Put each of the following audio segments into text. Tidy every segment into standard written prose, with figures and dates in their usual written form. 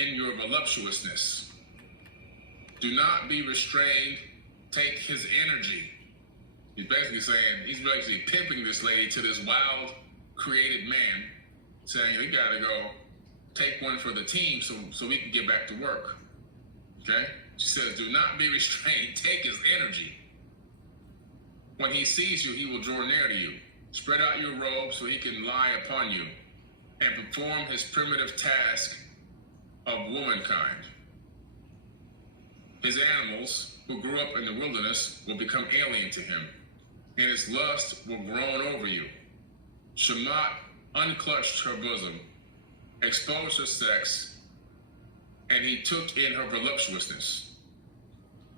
in your voluptuousness. Do not be restrained. Take his energy. He's basically pimping this lady to this wild, created man, saying, we gotta go take one for the team so we can get back to work. Okay? She says, do not be restrained. Take his energy. When he sees you, he will draw near to you. Spread out your robe so he can lie upon you and perform his primitive task of womankind. His animals, who grew up in the wilderness, will become alien to him, and his lust will groan over you. Shamat unclutched her bosom, exposed her sex, and he took in her voluptuousness.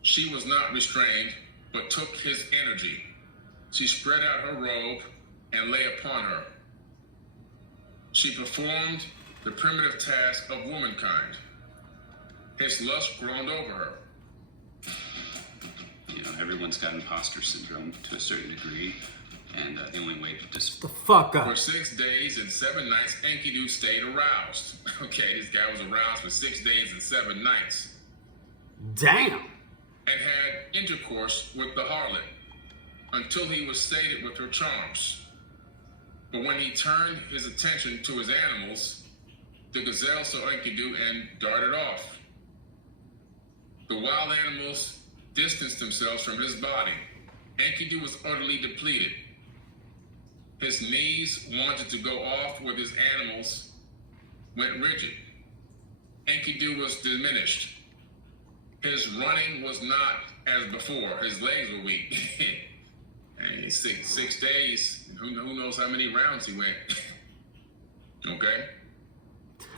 She was not restrained, but took his energy. She spread out her robe and lay upon her. She performed the primitive task of womankind. His lust groaned over her. Everyone's got imposter syndrome to a certain degree, and the only way to just the fuck up. For 6 days and 7 nights, Enkidu stayed aroused. Okay, this guy was aroused for 6 days and 7 nights. Damn. And had intercourse with the harlot until he was sated with her charms. But when he turned his attention to his animals, the gazelle saw Enkidu and darted off. The wild animals distanced themselves from his body. Enkidu was utterly depleted. His knees wanted to go off with his animals, went rigid. Enkidu was diminished. His running was not as before. His legs were weak. And 6 days, who knows how many rounds he went. Okay?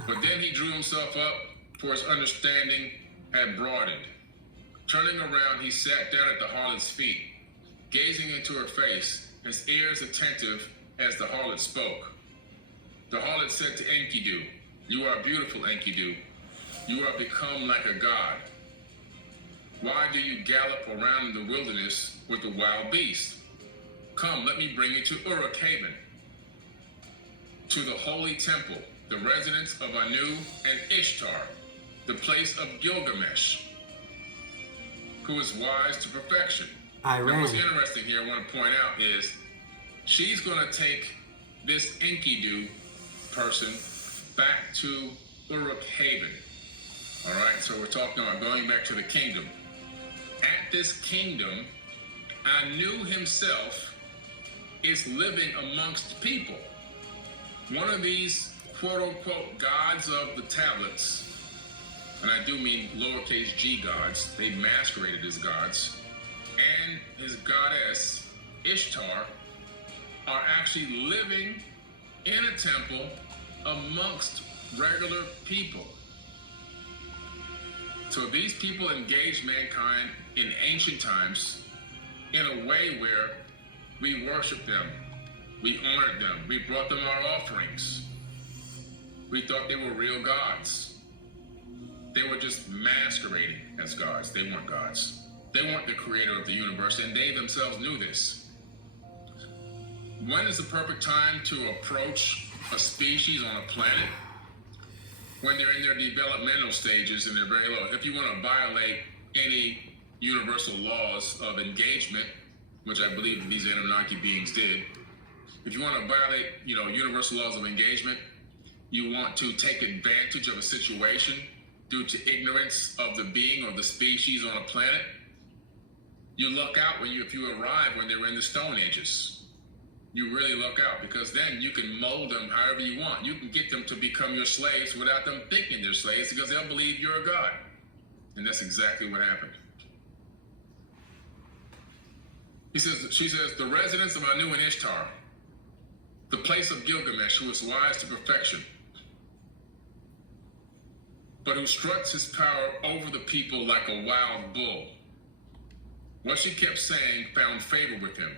But then he drew himself up, for his understanding had broadened. Turning around, he sat down at the harlot's feet, gazing into her face, his ears attentive as the harlot spoke. The harlot said to Enkidu, "You are beautiful, Enkidu. You are become like a god. Why do you gallop around in the wilderness with the wild beast? Come, let me bring you to Uruk-Haven, to the holy temple, the residence of Anu and Ishtar, the place of Gilgamesh, who is wise to perfection." Iran. And what's interesting here, I want to point out, is she's going to take this Enkidu person back to Uruk-Haven. All right, so we're talking about going back to the kingdom. At this kingdom, Anu himself is living amongst people. One of these quote-unquote gods of the tablets, and I do mean lowercase g gods, they masqueraded as gods, and his goddess, Ishtar, are actually living in a temple amongst regular people. So these people engaged mankind in ancient times in a way where we worshiped them, we honored them, we brought them our offerings. We thought they were real gods. They were just masquerading as gods. They weren't gods. They weren't the creator of the universe, and they themselves knew this. When is the perfect time to approach a species on a planet? When they're in their developmental stages and they're very low. If you want to violate any universal laws of engagement, which I believe these Anunnaki beings did, if you want to violate, universal laws of engagement, you want to take advantage of a situation due to ignorance of the being or the species on a planet, you luck out if you arrive when they're in the Stone Ages. You really luck out, because then you can mold them however you want. You can get them to become your slaves without them thinking they're slaves, because they'll believe you're a god. And that's exactly what happened. She says, the residence of Anu and Ishtar, the place of Gilgamesh, who is wise to perfection, but who struts his power over the people like a wild bull. What she kept saying found favor with him.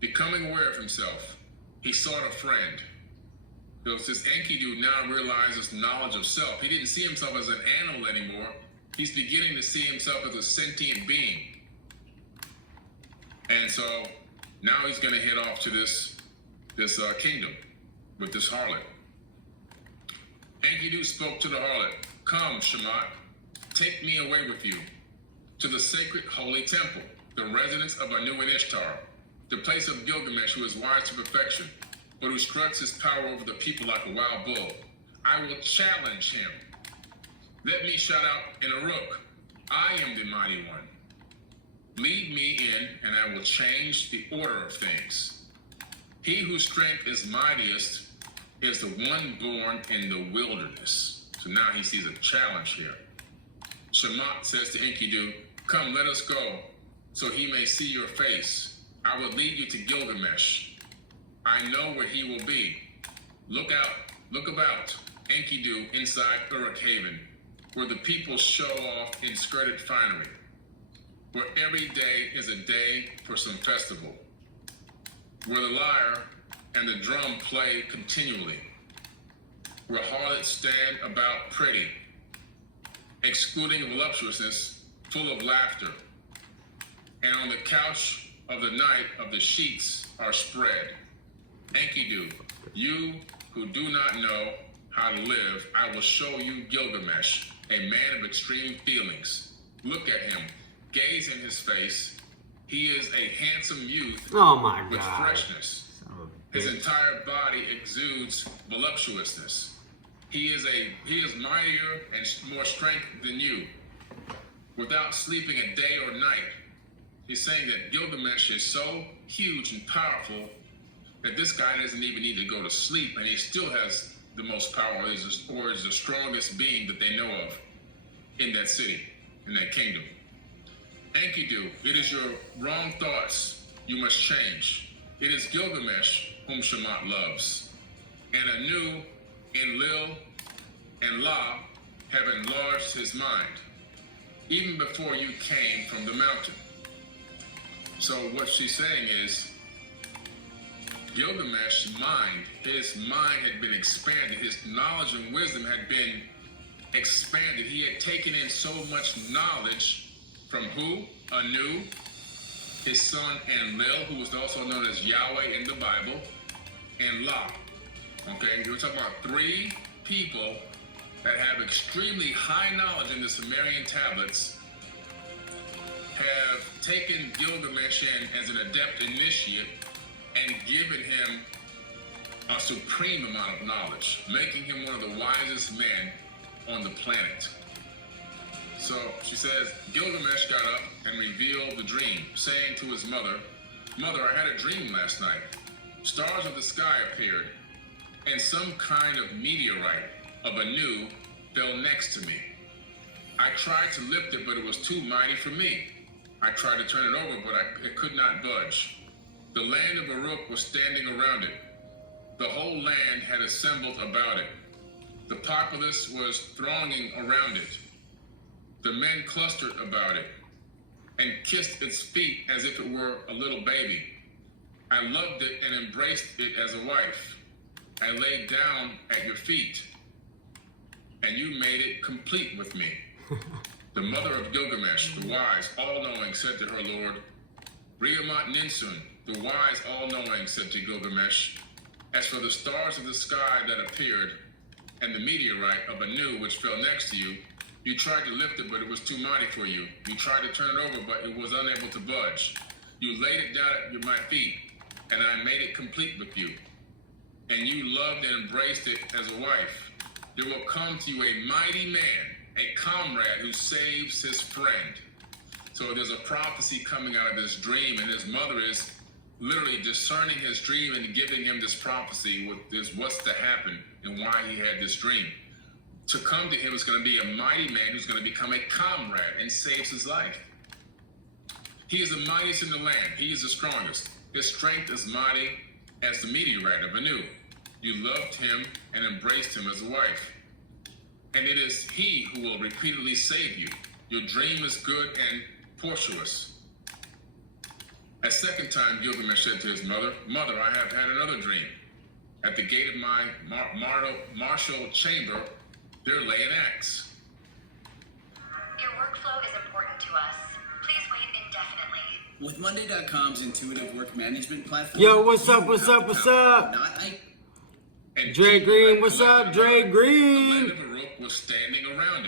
Becoming aware of himself, he sought a friend. This Enkidu now realizes knowledge of self. He didn't see himself as an animal anymore. He's beginning to see himself as a sentient being. And so now he's going to head off to this kingdom with this harlot. Enkidu spoke to the harlot. Come, Shamat, take me away with you to the sacred holy temple, the residence of Anu and Ishtar, the place of Gilgamesh, who is wise to perfection, but who struts his power over the people like a wild bull. I will challenge him. Let me shout out in Uruk, I am the mighty one. Lead me in, and I will change the order of things. He whose strength is mightiest is the one born in the wilderness. So now he sees a challenge here. Shamat says to Enkidu, come, let us go, so he may see your face. I will lead you to Gilgamesh. I know where he will be. Look about, Enkidu, inside Uruk Haven, where the people show off in skirted finery, where every day is a day for some festival, where the lyre and the drum play continually, where harlots stand about pretty, excluding voluptuousness, full of laughter, and on the couch of the night of the sheets are spread. Enkidu, you who do not know how to live, I will show you Gilgamesh, a man of extreme feelings. Look at him, gaze in his face. He is a handsome youth Oh my with god. freshness. His entire body exudes voluptuousness. He is mightier and more strength than you, without sleeping a day or night. He's saying that Gilgamesh is so huge and powerful that this guy doesn't even need to go to sleep, and he still has the most power, or is the strongest being that they know of in that city, in that kingdom. Enkidu, it is your wrong thoughts you must change. It is Gilgamesh whom Shamat loves, and Anu, Enlil, and La have enlarged his mind, even before you came from the mountain. So what she's saying is, Gilgamesh's mind, his mind had been expanded, his knowledge and wisdom had been expanded. He had taken in so much knowledge from who? Anu, his son Enlil, who was also known as Yahweh in the Bible, and La. Okay, we're talking about three people that have extremely high knowledge in the Sumerian tablets, have taken Gilgamesh in as an adept initiate and given him a supreme amount of knowledge, making him one of the wisest men on the planet. So she says, Gilgamesh got up and revealed the dream, saying to his mother, Mother, I had a dream last night. Stars of the sky appeared, and some kind of meteorite of Anu fell next to me. I tried to lift it, but it was too mighty for me. I tried to turn it over, but it could not budge. The land of Uruk was standing around it. The whole land had assembled about it. The populace was thronging around it. The men clustered about it and kissed its feet as if it were a little baby. I loved it and embraced it as a wife. I laid down at your feet, and you made it complete with me. The mother of Gilgamesh, the wise, all-knowing, said to her lord, Riamat Ninsun, the wise, all-knowing, said to Gilgamesh, as for the stars of the sky that appeared, and the meteorite of Anu which fell next to you, you tried to lift it, but it was too mighty for you. You tried to turn it over, but it was unable to budge. You laid it down at my feet, and I made it complete with you. And you loved and embraced it as a wife. There will come to you a mighty man, a comrade who saves his friend. So there's a prophecy coming out of this dream, and his mother is literally discerning his dream and giving him this prophecy with this what's to happen and why he had this dream. To come to him is going to be a mighty man who's going to become a comrade and saves his life. He is the mightiest in the land. He is the strongest. His strength is mighty as the meteorite of Anu. You loved him and embraced him as a wife. And it is he who will repeatedly save you. Your dream is good and tortuous. A second time, Gilgamesh said to his mother, Mother, I have had another dream. At the gate of my martial chamber, there lay an axe. Your workflow is important to us. Please wait indefinitely. With Monday.com's intuitive work management platform. Yo, what's up, what's up, what's up? And Dre Green, what's up, Dre The Green? land of Uruk was standing around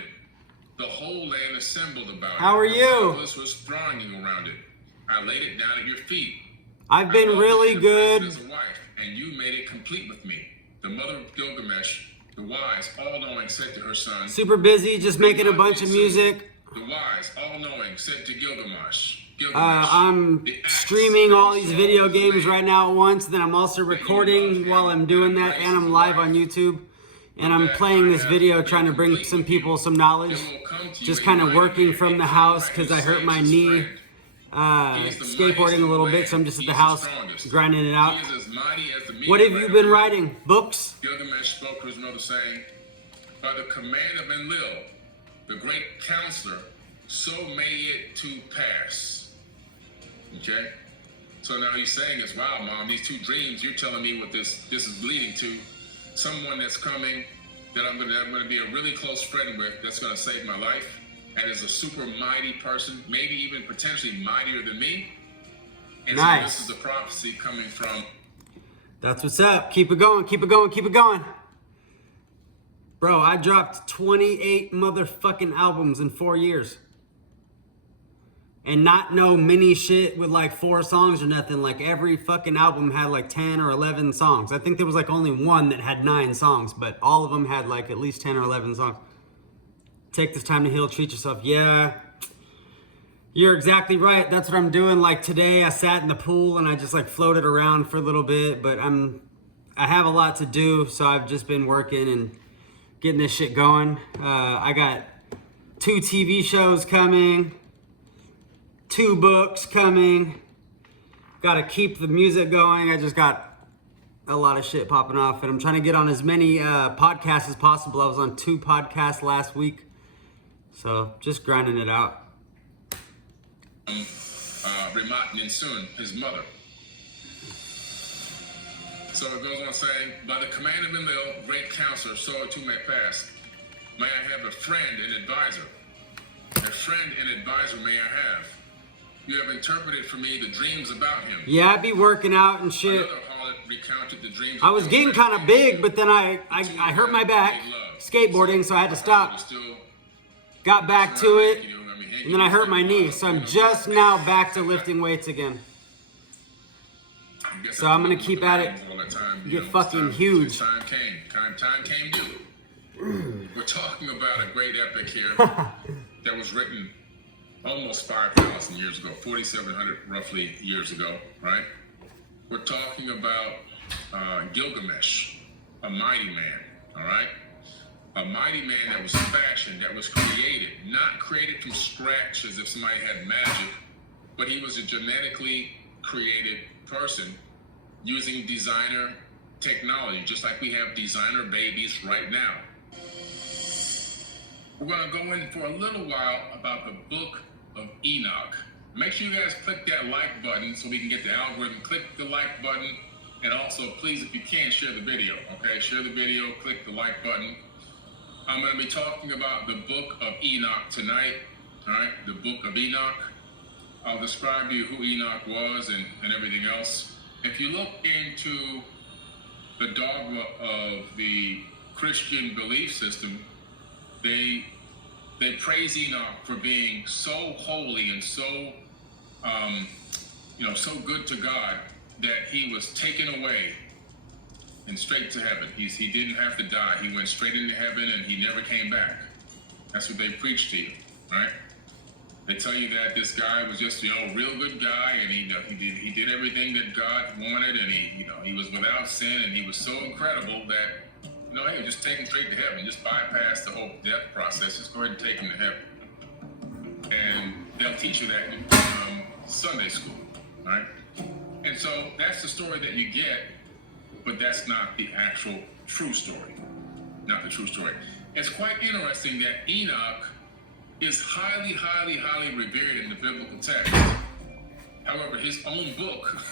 The whole land assembled about it. How are The you? populace was thronging around it. I laid it down at your feet. I've been I loved really it good. as a wife, and you made it complete with me. The mother of Gilgamesh, the wise, all-knowing, said to her son, Super busy, just making a bunch of music. the wise, all-knowing, said to Gilgamesh, I'm the axe streaming that all you these saw video was games made. right now at once. Then I'm also recording while I'm doing that, and I'm live on YouTube. And I'm playing this video trying to bring some people some knowledge. Just kind of working from the house because I hurt my knee skateboarding a little bit, so I'm just at the house grinding it out. What have you been writing? Books? Gilgamesh spoke to his mother, saying, by the command of Enlil, the great counselor, so may it to pass. Okay? So now he's saying is, wow, Mom, these two dreams, you're telling me what this is leading to. Someone that's coming that I'm gonna be a really close friend with, that's gonna save my life, and is a super mighty person, maybe even potentially mightier than me. And Nice. so this is a prophecy coming from. That's what's up. Keep it going, keep it going, keep it going. Bro, I dropped 28 motherfucking albums in 4 years. And not no mini shit with like 4 songs or nothing. Like every fucking album had like 10 or 11 songs. I think there was like only one that had 9 songs, but all of them had like at least 10 or 11 songs. Take this time to heal, treat yourself. Yeah, you're exactly right. That's what I'm doing. Like today I sat in the pool and I just like floated around for a little bit, but I have a lot to do. So I've just been working and getting this shit going. I got 2 TV shows coming. 2 books coming. Gotta keep the music going. I just got a lot of shit popping off, and I'm trying to get on as many podcasts as possible. I was on 2 podcasts last week, so just grinding it out. Ramat Ninsun, his mother. So it goes on saying, by the command of Enlil, great counselor, so it too may pass. May I have a friend and advisor. A friend and advisor may I have. You have interpreted for me the dreams about him. Yeah, I'd be working out and shit. Another harlot recounted the dreams. I was getting kind of big, but then I hurt my back skateboarding, so I had to stop. Got back to it, and then I hurt my knee, so I'm just now back to lifting weights again. So I'm gonna keep at it, get fucking huge. Time came due. We're talking about a great epic here that was written almost 5,000 years ago, 4,700 roughly years ago, right? We're talking about Gilgamesh, a mighty man, all right? A mighty man that was fashioned, that was created, not created from scratch as if somebody had magic, but he was a genetically created person using designer technology, just like we have designer babies right now. We're gonna go in for a little while about the book of Enoch. Make sure you guys click that like button so we can get the algorithm. Click the like button, and also please, if you can, share the video, okay? Share the video, click the like button. I'm gonna be talking about the book of Enoch tonight, all right? The book of Enoch. I'll describe to you who Enoch was and everything else. If you look into the dogma of the Christian belief system, they praise Enoch for being so holy and so, so good to God that he was taken away and straight to heaven. He didn't have to die. He went straight into heaven and he never came back. That's what they preach to you, right? They tell you that this guy was just, a real good guy, and he did everything that God wanted, and he was without sin, and he was so incredible that, hey, just take him straight to heaven. Just bypass the whole death process. Just go ahead and take him to heaven. And they'll teach you that in Sunday school, right? And so that's the story that you get, but that's not the actual true story. Not the true story. It's quite interesting that Enoch is highly, highly, highly revered in the biblical text. However, his own book